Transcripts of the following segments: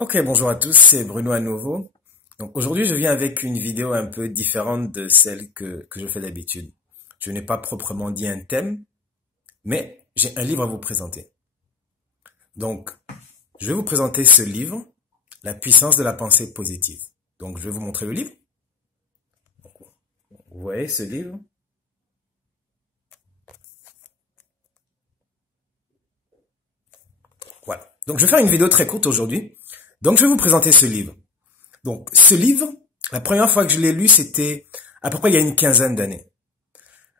Ok, bonjour à tous, c'est Bruno à nouveau. Donc aujourd'hui, je viens avec une vidéo un peu différente de celle que je fais d'habitude. Je n'ai pas proprement dit un thème, mais j'ai un livre à vous présenter. Donc, je vais vous présenter ce livre, La puissance de la pensée positive. Donc, je vais vous montrer le livre. Donc, vous voyez ce livre? Voilà. Donc, je vais faire une vidéo très courte aujourd'hui. Donc, je vais vous présenter ce livre. Donc, ce livre, la première fois que je l'ai lu, c'était à peu près il y a une quinzaine d'années.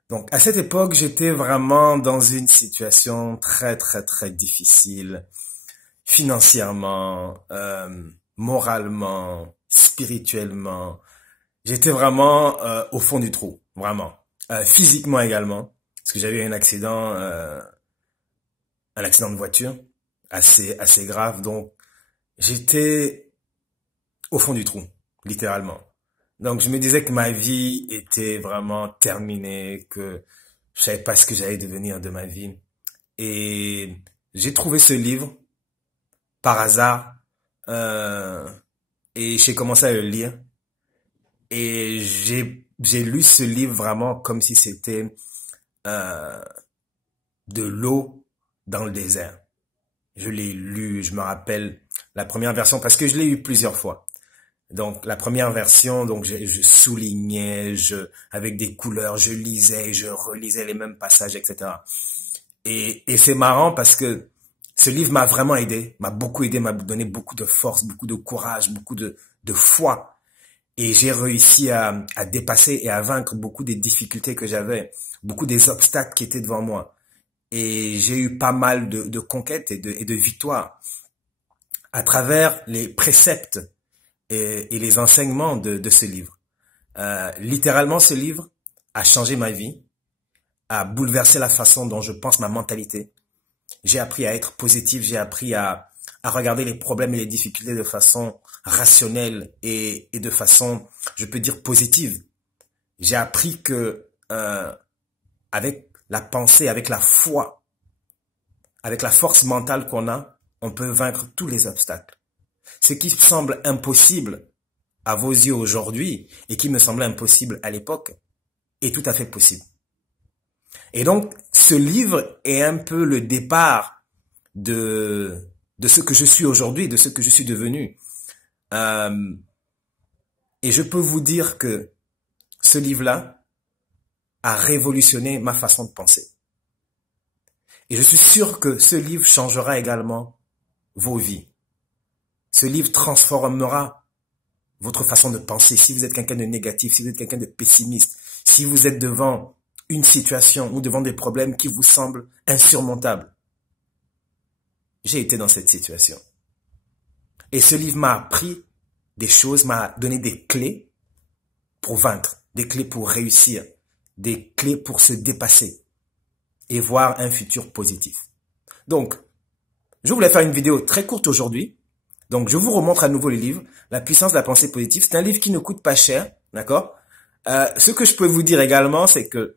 Donc, à cette époque, j'étais vraiment dans une situation très, très, très difficile, financièrement, moralement, spirituellement. J'étais vraiment au fond du trou, vraiment. Physiquement également, parce que j'avais eu un accident de voiture assez grave. Donc, j'étais au fond du trou, littéralement. Donc, je me disais que ma vie était vraiment terminée, que je savais pas ce que j'allais devenir de ma vie. Et j'ai trouvé ce livre par hasard, euh, et j'ai commencé à le lire. Et j'ai lu ce livre vraiment comme si c'était euh, de l'eau dans le désert. Je l'ai lu, je me rappelle la première version parce que je l'ai eu plusieurs fois. Donc la première version, donc je soulignais, avec des couleurs, je lisais, je relisais les mêmes passages, etc. Et c'est marrant parce que ce livre m'a vraiment aidé, m'a beaucoup aidé, m'a donné beaucoup de force, beaucoup de courage, beaucoup de foi. Et j'ai réussi à dépasser et à vaincre beaucoup des difficultés que j'avais, beaucoup des obstacles qui étaient devant moi. Et j'ai eu pas mal de conquêtes et de victoires à travers les préceptes et les enseignements de ce livre. Littéralement, ce livre a changé ma vie, a bouleversé la façon dont je pense, ma mentalité. J'ai appris à être positif, j'ai appris à regarder les problèmes et les difficultés de façon rationnelle et de façon, je peux dire, positive. J'ai appris que avec la pensée, avec la foi, avec la force mentale qu'on a, on peut vaincre tous les obstacles. Ce qui semble impossible à vos yeux aujourd'hui et qui me semblait impossible à l'époque est tout à fait possible. Et donc, ce livre est un peu le départ de ce que je suis aujourd'hui, de ce que je suis devenu. Et je peux vous dire que ce livre-là a révolutionné ma façon de penser. Et je suis sûr que ce livre changera également vos vies. Ce livre transformera votre façon de penser. Si vous êtes quelqu'un de négatif, si vous êtes quelqu'un de pessimiste, si vous êtes devant une situation ou devant des problèmes qui vous semblent insurmontables. J'ai été dans cette situation. Et ce livre m'a appris des choses, m'a donné des clés pour vaincre, des clés pour réussir, des clés pour se dépasser et voir un futur positif. Donc, je voulais faire une vidéo très courte aujourd'hui. Donc, je vous remontre à nouveau le livre, La puissance de la pensée positive. C'est un livre qui ne coûte pas cher, d'accord? Ce que je peux vous dire également, c'est que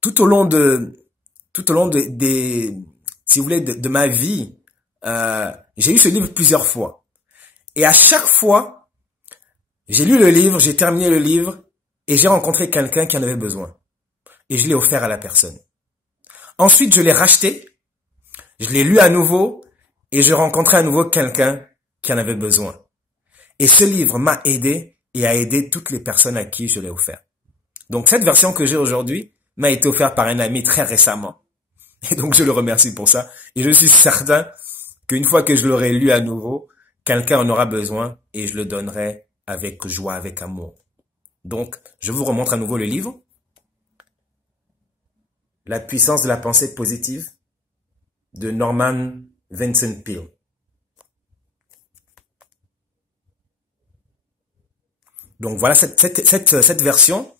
tout au long si vous voulez, de ma vie, j'ai eu ce livre plusieurs fois. Et à chaque fois, j'ai lu le livre, j'ai terminé le livre, et j'ai rencontré quelqu'un qui en avait besoin. Et je l'ai offert à la personne. Ensuite, je l'ai racheté, je l'ai lu à nouveau, et je rencontrais à nouveau quelqu'un qui en avait besoin. Et ce livre m'a aidé et a aidé toutes les personnes à qui je l'ai offert. Donc cette version que j'ai aujourd'hui m'a été offerte par un ami très récemment. Et donc je le remercie pour ça. Et je suis certain qu'une fois que je l'aurai lu à nouveau, quelqu'un en aura besoin et je le donnerai avec joie, avec amour. Donc je vous remontre à nouveau le livre. La puissance de la pensée positive de Norman Vincent Peale. Donc voilà, cette version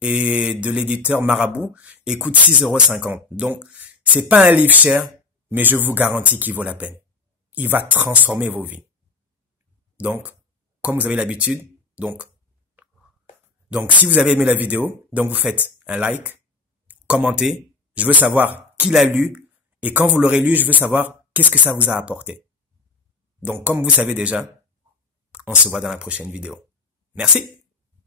est de l'éditeur Marabout et coûte 6,50 €. Donc, c'est pas un livre cher, mais je vous garantis qu'il vaut la peine. Il va transformer vos vies. Donc, comme vous avez l'habitude, donc si vous avez aimé la vidéo, donc vous faites un like, commentez, je veux savoir qui l'a lu, et quand vous l'aurez lu, je veux savoir qu'est-ce que ça vous a apporté. Donc, comme vous savez déjà, on se voit dans la prochaine vidéo. Merci.